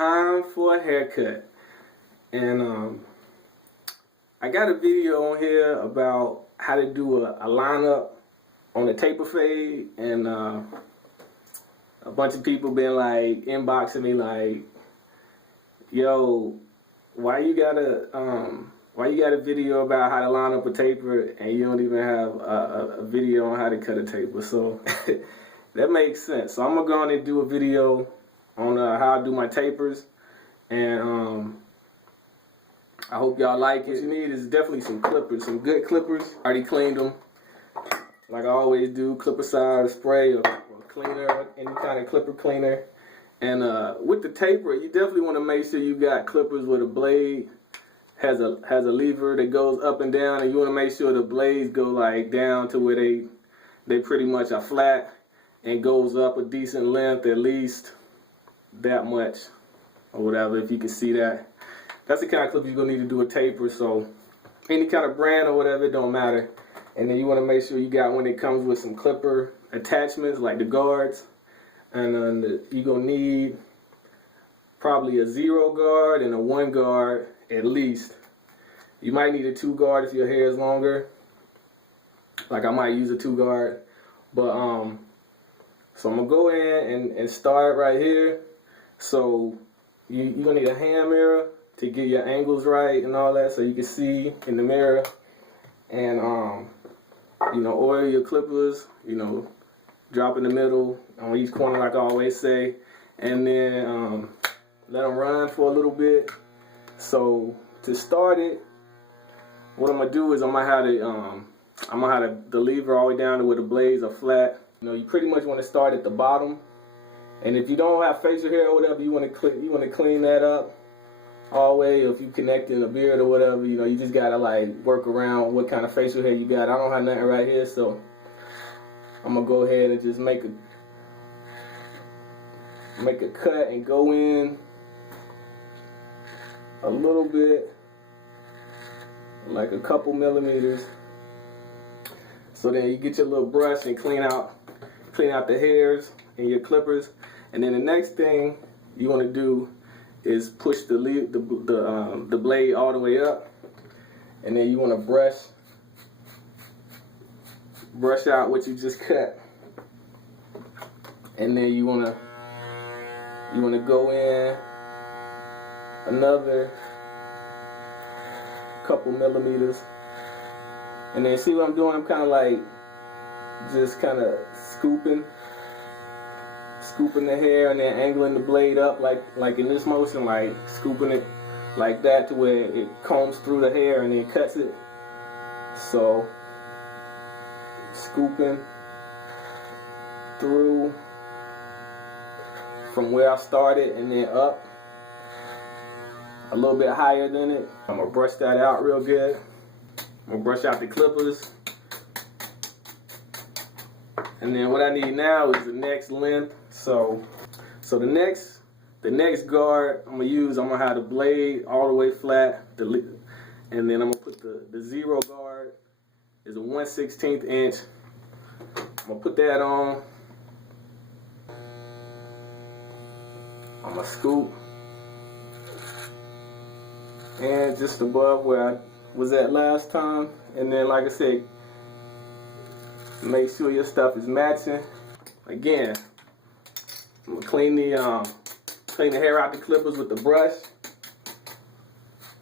time for a haircut. And I got a video on here about how to do a lineup on a taper fade, and a bunch of people been like inboxing me like, yo, why you got a video about how to line up a taper and you don't even have a video on how to cut a taper? So that makes sense. So I'm gonna go on and do a video on how I do my tapers, and I hope y'all like it. What you need is definitely some clippers, some good clippers. I already cleaned them, like I always do. Clipper side spray or cleaner, any kind of clipper cleaner. And with the taper, you definitely want to make sure you got clippers where the blade has a lever that goes up and down, and you want to make sure the blades go like down to where they pretty much are flat and goes up a decent length, at least that much or whatever, if you can see that. That's the kind of clip you're gonna need to do a taper. So any kind of brand or whatever, it don't matter. And then you want to make sure you got one that comes with some clipper attachments like the guards. And then you're gonna need probably a 0 guard and a 1 guard at least. You might need a 2 guard if your hair is longer. Like I might use a 2 guard. But so I'm gonna go in and start right here. So you're gonna need a hand mirror to get your angles right and all that, so you can see in the mirror. And you know, oil your clippers, you know, drop in the middle on each corner like I always say, and then let them run for a little bit. So to start it, what I'm gonna do is I'm gonna have the lever all the way down to where the blades are flat. You know, you pretty much want to start at the bottom, and if you don't have facial hair or whatever, you want to clean that up all the way. If you connecting a beard or whatever, you know, you just gotta like work around what kind of facial hair you got. I don't have nothing right here, so I'm gonna go ahead and just make a cut and go in a little bit, like a couple millimeters. So then you get your little brush and clean out the hairs and your clippers. And then the next thing you want to do is push the blade all the way up, and then you want to brush out what you just cut, and then you want to go in another couple millimeters, and then see what I'm doing. I'm kind of like just kind of scooping the hair and then angling the blade up like in this motion, like scooping it like that to where it combs through the hair and then cuts it. So scooping through from where I started and then up a little bit higher than it. I'm gonna brush that out real good. I'm gonna brush out the clippers. And then what I need now is the next length. So the next guard I'm gonna have the blade all the way flat, and then I'm gonna put the 0 guard is a 1/16 inch. I'm gonna put that on. I'm gonna scoop and just above where I was at last time, and then like I said, make sure your stuff is matching. Again, I'm gonna clean the hair out the clippers with the brush,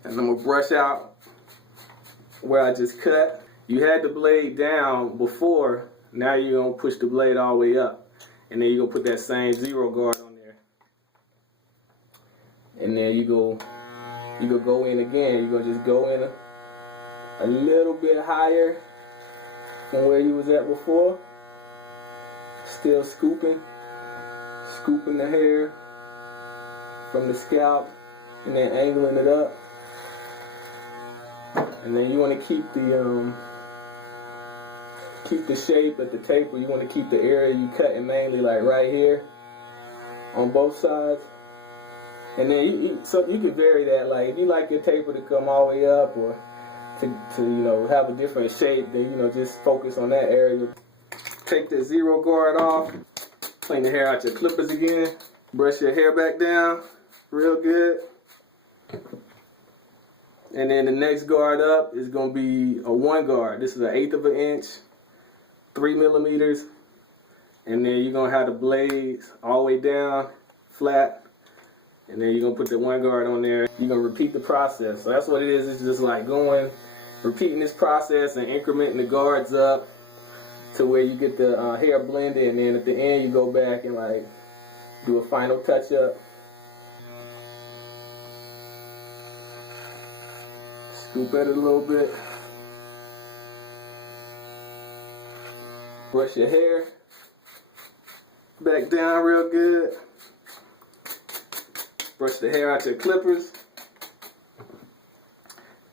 and I'm gonna brush out where I just cut. You had the blade down before, now you're gonna push the blade all the way up, and then you're gonna put that same 0 guard on there, and then you go in again. You're gonna just go in a little bit higher from where you was at before, still scooping the hair from the scalp and then angling it up. And then you want to keep the shape at the taper. You want to keep the area you cutting mainly like right here on both sides. And then you can vary that. Like if you like your taper to come all the way up or to you know have a different shape, then you know just focus on that area. Take the 0 guard off. Clean the hair out your clippers again. Brush your hair back down. real good. And then the next guard up is going to be a 1 guard. This is 1/8 of an inch, 3 millimeters. And then you're going to have the blades all the way down, flat. And then you're going to put the 1 guard on there. You're going to repeat the process. So that's what it is. It's just like repeating this process and incrementing the guards up to where you get the hair blended. And then at the end, you go back and like do a final touch up. Scoop at it a little bit. Brush your hair back down real good. Brush the hair out your clippers.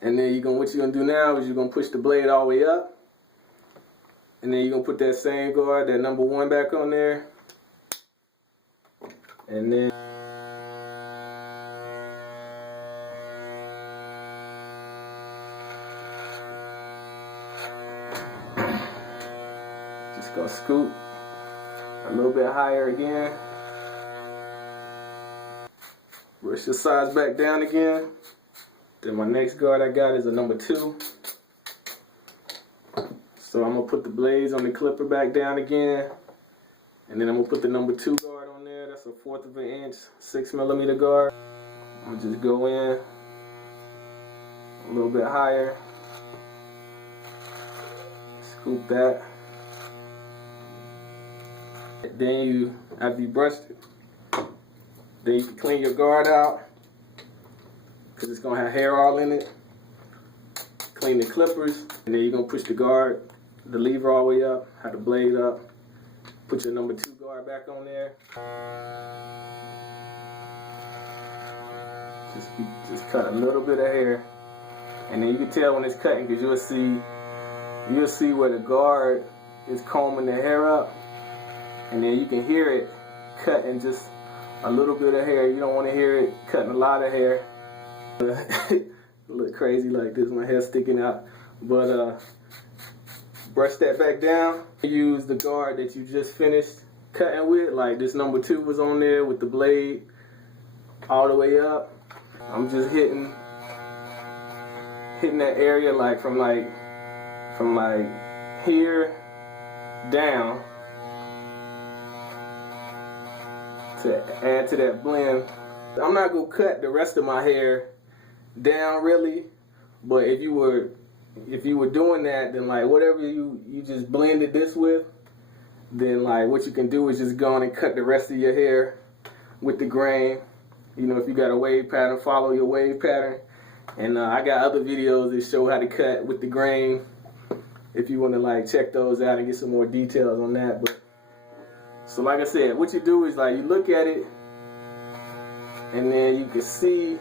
And then what you're gonna do now is you're gonna push the blade all the way up. And then you're gonna put that same guard, that number 1 back on there. And then just gonna scoop a little bit higher again. Brush the sides back down again. Then my next guard I got is a number 2. So I'm gonna put the blades on the clipper back down again. And then I'm gonna put the number 2 guard on there. That's a 1/4 of an inch, 6 millimeter guard. I'm gonna just go in a little bit higher. Scoop that. Then after you brushed it, then you can clean your guard out because it's gonna have hair all in it. Clean the clippers, and then you're gonna push the lever all the way up, have the blade up. Put your number 2 guard back on there. Just cut a little bit of hair, and then you can tell when it's cutting because you'll see where the guard is combing the hair up. And then you can hear it cutting just a little bit of hair. You don't want to hear it cutting a lot of hair. Look crazy like this, my hair sticking out. But brush that back down. Use the guard that you just finished cutting with. Like this number 2 was on there with the blade all the way up. I'm just hitting that area like from here down. To add to that blend. I'm not gonna cut the rest of my hair down really, but if you were doing that, then like whatever you just blended this with, then like what you can do is just go on and cut the rest of your hair with the grain. You know, if you got a wave pattern, follow your wave pattern. And I got other videos that show how to cut with the grain if you want to like check those out and get some more details on that. But so like I said, what you do is like you look at it and then you can see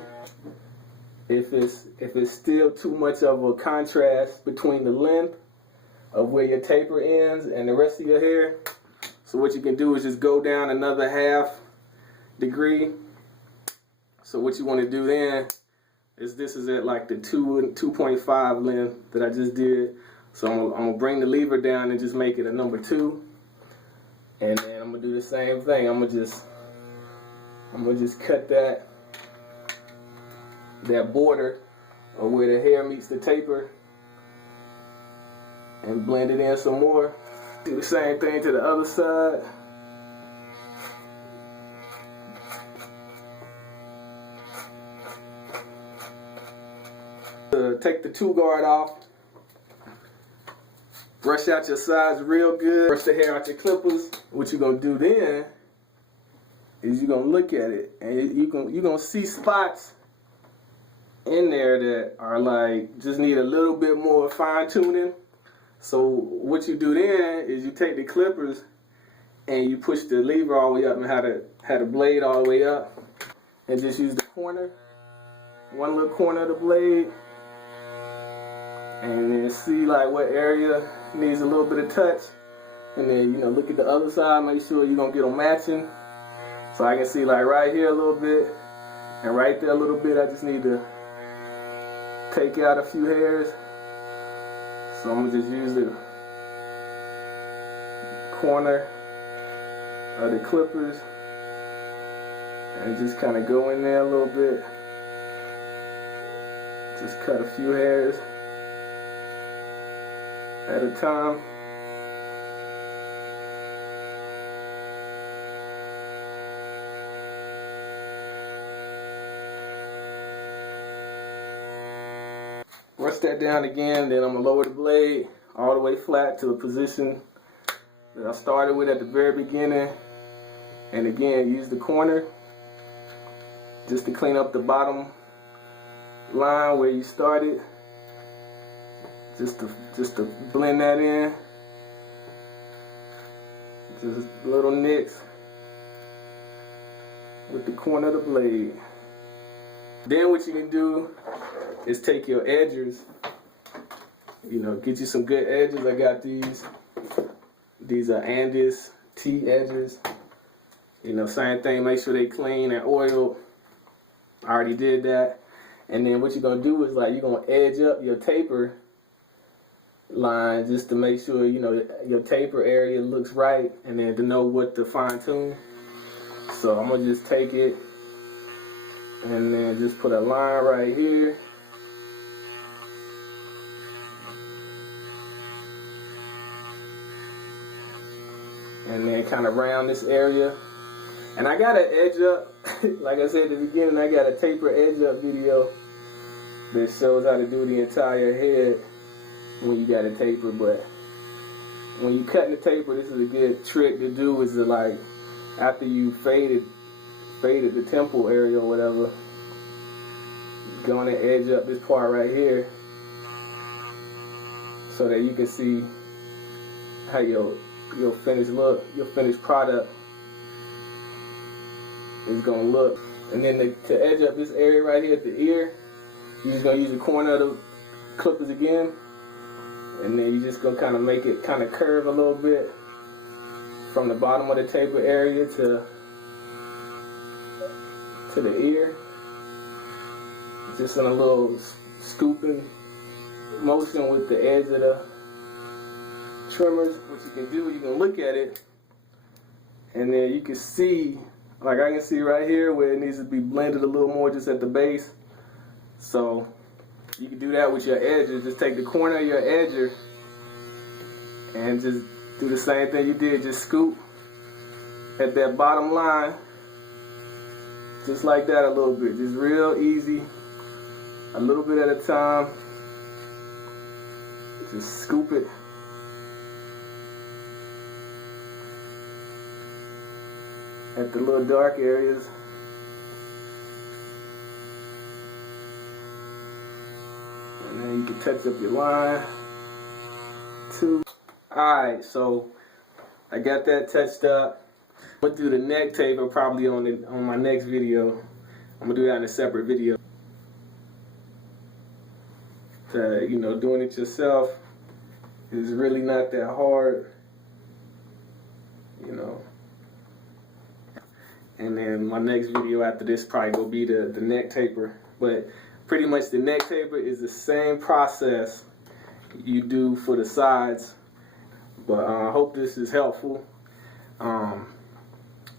if it's still too much of a contrast between the length of where your taper ends and the rest of your hair. So what you can do is just go down another 1/2 degree. So what you want to do then is this is at like the 2.5 length that I just did. So I'm gonna bring the lever down and just make it a number 2. And then I'm gonna do the same thing. I'm gonna just cut that border of where the hair meets the taper and blend it in some more. Do the same thing to the other side. Take the 2 guard off. Brush out your sides real good. Brush the hair out your clippers. What you're gonna do then is you're gonna look at it and you're gonna see spots in there that are like just need a little bit more fine tuning. So what you do then is you take the clippers and you push the lever all the way up and have the blade all the way up, and just use the corner, one little corner of the blade, and then see like what area needs a little bit of touch, and then look at the other side, make sure you're gonna get them matching. So I can see like right here a little bit and right there a little bit. I just need to take out a few hairs. So I'm gonna just use the corner of the clippers and just kind of go in there a little bit. Just cut a few hairs at a time. Rest that down again, then I'm going to lower the blade all the way flat to the position that I started with at the very beginning. And again, use the corner just to clean up the bottom line where you started. Just to blend that in. Just little nicks with the corner of the blade. Then what you can do is take your edgers, you know, get you some good edges. I got these. These are Andes T edgers. You know, same thing, make sure they clean and oiled. I already did that. And then what you're gonna do is, like, you're gonna edge up your taper line just to make sure, you know, your taper area looks right, and then to know what to fine tune. So I'm gonna just take it and then just put a line right here. And then kind of round this area. And I got an edge up, like I said at the beginning, I got a taper edge up video that shows how to do the entire head when you got a taper. But when you cutting the taper, this is a good trick to do, is to, like, after you faded the temple area or whatever, go on and edge up this part right here so that you can see how your finished look, your finished product is gonna look. And then to edge up this area right here at the ear, you're just gonna use the corner of the clippers again, and then you're just gonna kind of make it kind of curve a little bit from the bottom of the taper area to the ear, just in a little scooping motion with the edge of the trimmers. What you can do, you can look at it, and then you can see, like I can see right here where it needs to be blended a little more just at the base. So you can do that with your edger. Just take the corner of your edger and just do the same thing you did. Just scoop at that bottom line, just like that a little bit. Just real easy, a little bit at a time. Just scoop it. At the little dark areas. And then you can touch up your line too. Alright, so I got that touched up. Went through the neck taper probably on my next video. I'm gonna do that in a separate video. You know, doing it yourself is really not that hard, you know. And then my next video after this probably gonna be the neck taper. But pretty much the neck taper is the same process you do for the sides. But I hope this is helpful.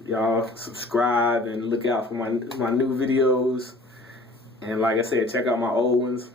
Y'all subscribe and look out for my new videos. And like I said, check out my old ones.